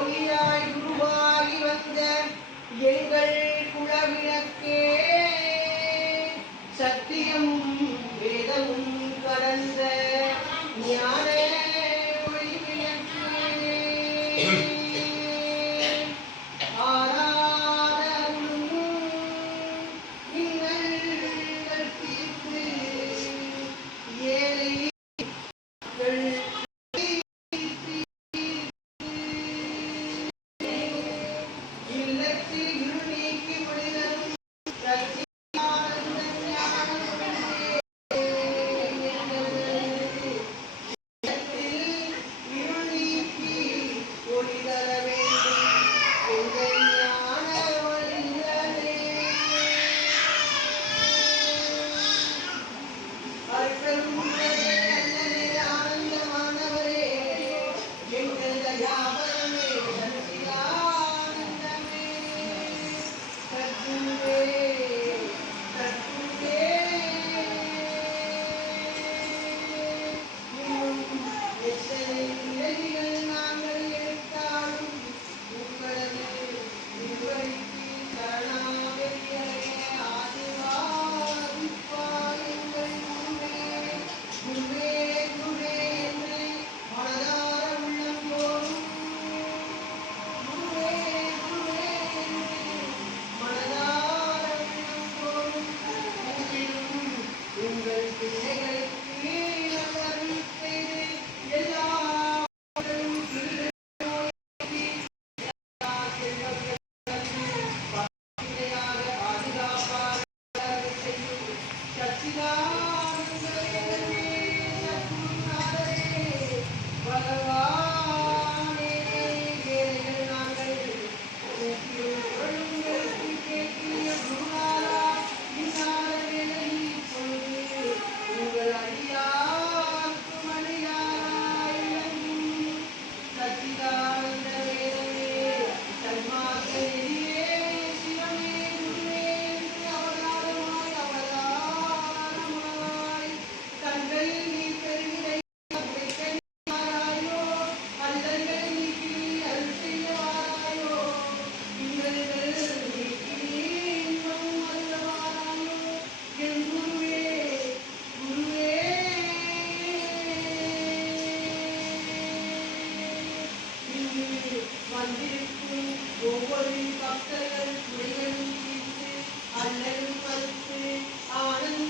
ஜோதியாய் உருவாகி வந்த எங்கள் 감사합니다. ஒவ்வொரு பக்தர்கள் குறைகளும் அல்லது பத்து ஆனந்த